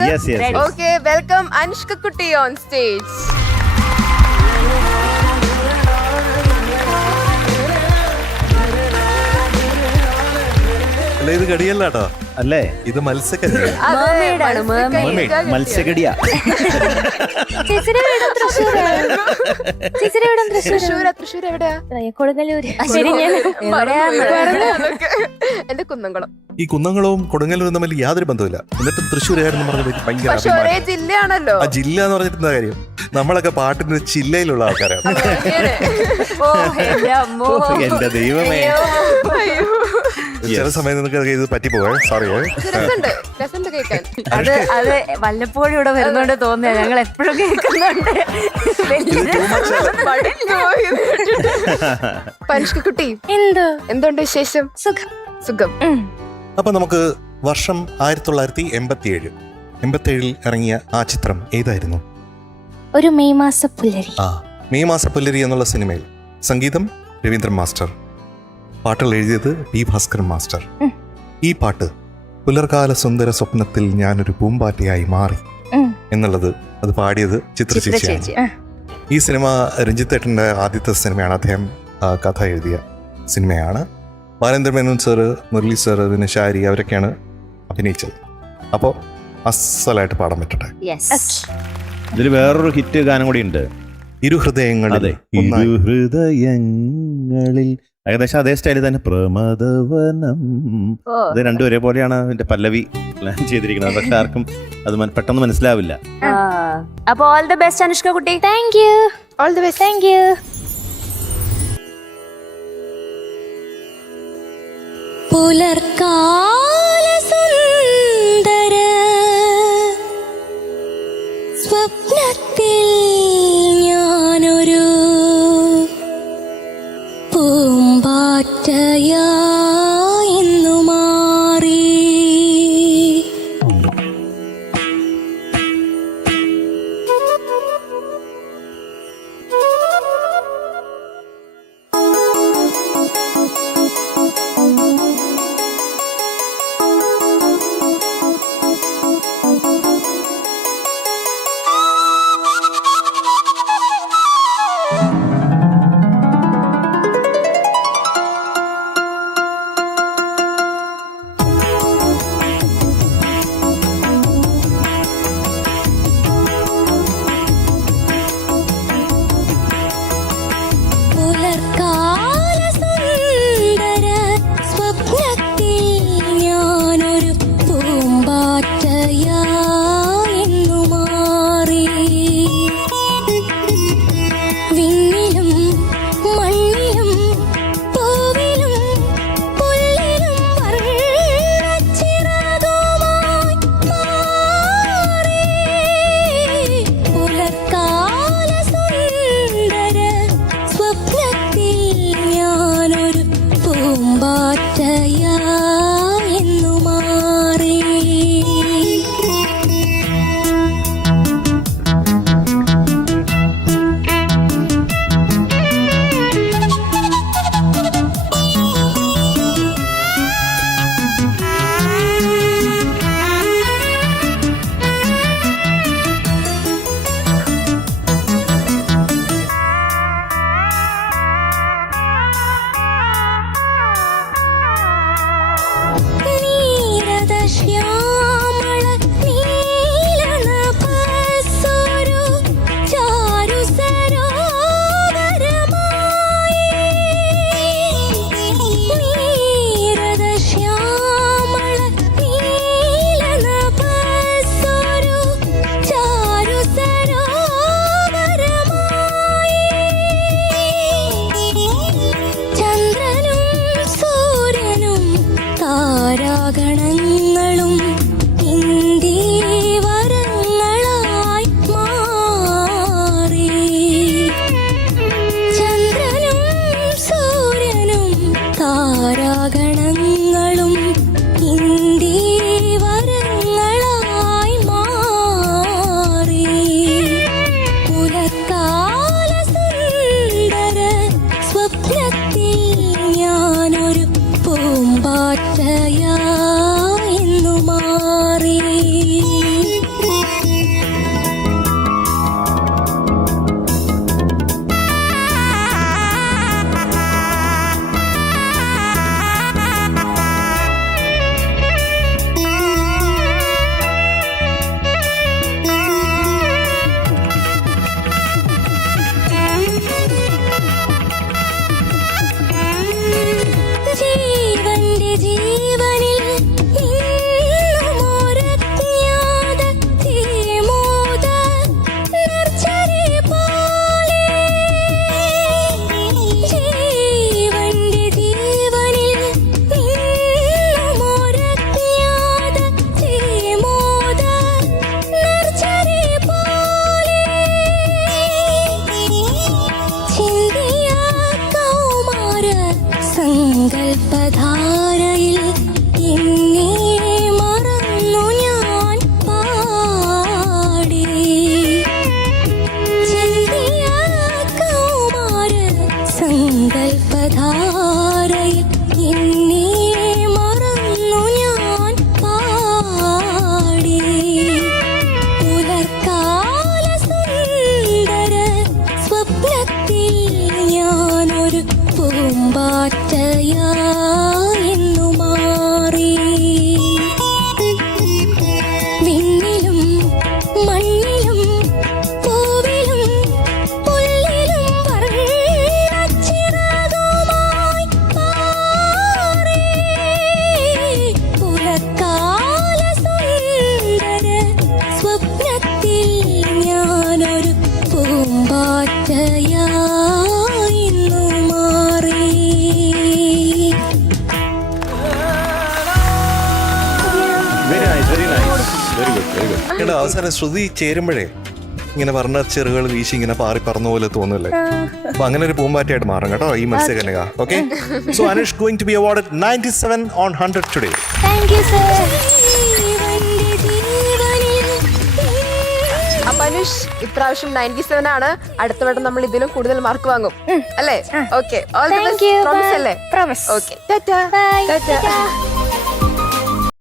Yes, yes, yes. Okay, welcome Anushka Kutti on stage. അല്ല ഇത് കടിയല്ലാട്ടോ, അല്ലേ? ഇത് മത്സ്യക്കരി. മത്സ്യകടിയാ. തൃശ്ശൂർ എവിടെയാ? കൊടുങ്ങല്ലൂര്. എന്റെ കുന്നംകുളം. ഈ കുന്നംകുളവും കൊടുങ്ങല്ലൂരും തമ്മിൽ യാതൊരു ബന്ധമില്ല. എന്നിട്ട് തൃശ്ശൂരുകാരെന്ന് പറഞ്ഞത് ഭയങ്കര പക്ഷെ ഒരേ ജില്ലയാണല്ലോ. ആ ജില്ല എന്ന് പറഞ്ഞിട്ട് എന്താ കാര്യം? നമ്മളൊക്കെ പാട്ടിന്റെ ജില്ലയിലുള്ള ആൾക്കാരാണ്. എന്റെ ദൈവമേ. ചില സമയത്ത് നിങ്ങൾക്ക് ഇത് പറ്റിപ്പോവേ, സോറി. രസമുണ്ട് കേൾക്കാൻ. അത് വല്ലപ്പോഴും ഇവിടെ വരുന്നോണ്ട് തോന്നുക, ഞങ്ങൾ എപ്പോഴും കേൾക്കുന്നുണ്ട്. അനുഷ്ക കുട്ടി, എന്തുണ്ട് വിശേഷം? സുഖം. അപ്പൊ നമുക്ക് വർഷം 1987 ഇറങ്ങിയ ആ ചിത്രം ഏതായിരുന്നു? ഒരു മെയ് മാസ പുല്ലരി. മെയ് മാസ പുല്ലരി എന്നുള്ള സിനിമയിൽ സംഗീതം രവീന്ദ്രൻ മാസ്റ്റർ, പാട്ടുകൾ എഴുതിയത് പി ഭാസ്കരൻ മാസ്റ്റർ. ഈ പാട്ട് പുലർകാല സുന്ദര സ്വപ്നത്തിൽ ഞാനൊരു പൂമ്പാറ്റയായി മാറി എന്നുള്ളത് അത് പാടിയത് ചിത്ര ചേച്ചിയാണ്. ഈ സിനിമ രഞ്ജിത്തേട്ടൻ്റെ ആദ്യത്തെ സിനിമയാണ്. അദ്ദേഹം കഥ എഴുതിയ സിനിമയാണ്. ബാലേന്ദ്ര മേനോൻ സാറ്, മുരളി സാറ്, പിന്നെ ഷാരി അവരൊക്കെയാണ് അഭിനയിച്ചത്. അപ്പോൾ അസലായിട്ട് പാടാൻ പറ്റട്ടെ. ഇതിൽ വേറൊരു ഹിറ്റ് ഗാനം കൂടി ഉണ്ട്, ഇരുഹൃദയങ്ങളിൽ. ഇരുഹൃദയങ്ങളിൽ ഏകദേശം അതേ സ്റ്റൈലിൽ തന്നെ, പ്രമദവനം. ഇത് രണ്ടും ഒരേപോലെയാണ് അതിന്റെ പല്ലവി പ്ലാൻ ചെയ്തിരിക്കുന്നത്. പക്ഷെ ആർക്കും അത് പെട്ടെന്ന് മനസ്സിലാവില്ല. അപ്പൊ ഓൾ ദി ബെസ്റ്റ് അനുഷ്ക കുട്ടി. Thank you. All the best. Thank you. പുലർകാല സുന്ദര സ്വപ്നത്തിൽ ഞാനൊരു പൂമ്പാറ്റയായിന്നു മാറി. മണ്ണിലും പൂവിലും പുല്ലിലും വർണ്ണച്ചിറകുമായി പാറി പുലർക്കാല സുന്ദര സ്വപ്നത്തിൽ ഞാനൊരു പൂമ്പാറ്റയായിന്നു മാറി. Very nice, very nice, very good, very good. എടാ അവസാനം ശ്രുതി ചേരുമ്പോഴേ ഇങ്ങനെ വർണ്ണ ചെറുകൾ വീശി ഇങ്ങനെ പാറി പറന്ന പോലെ തോന്നില്ലേ? അപ്പൊ അങ്ങനെ ഒരു പൂമ്പാറ്റയായിട്ട് മാറും കേട്ടോ ഈ മത്സ്യകന്യക. Okay, so Anush going to be awarded 97 on 100 today. Thank you sir. അപ്പൊ അനുഷ് ഇപ്രാവശ്യം 97 ആണ്. അടുത്ത വട്ടം നമ്മൾ ഇതിലും കൂടുതൽ മാർക്ക് വാങ്ങും അല്ലേ? Okay, all the Thank best. you. Promise Bye. അല്ലേ? Promise. Okay, Tata. Bye. Tata. Tata.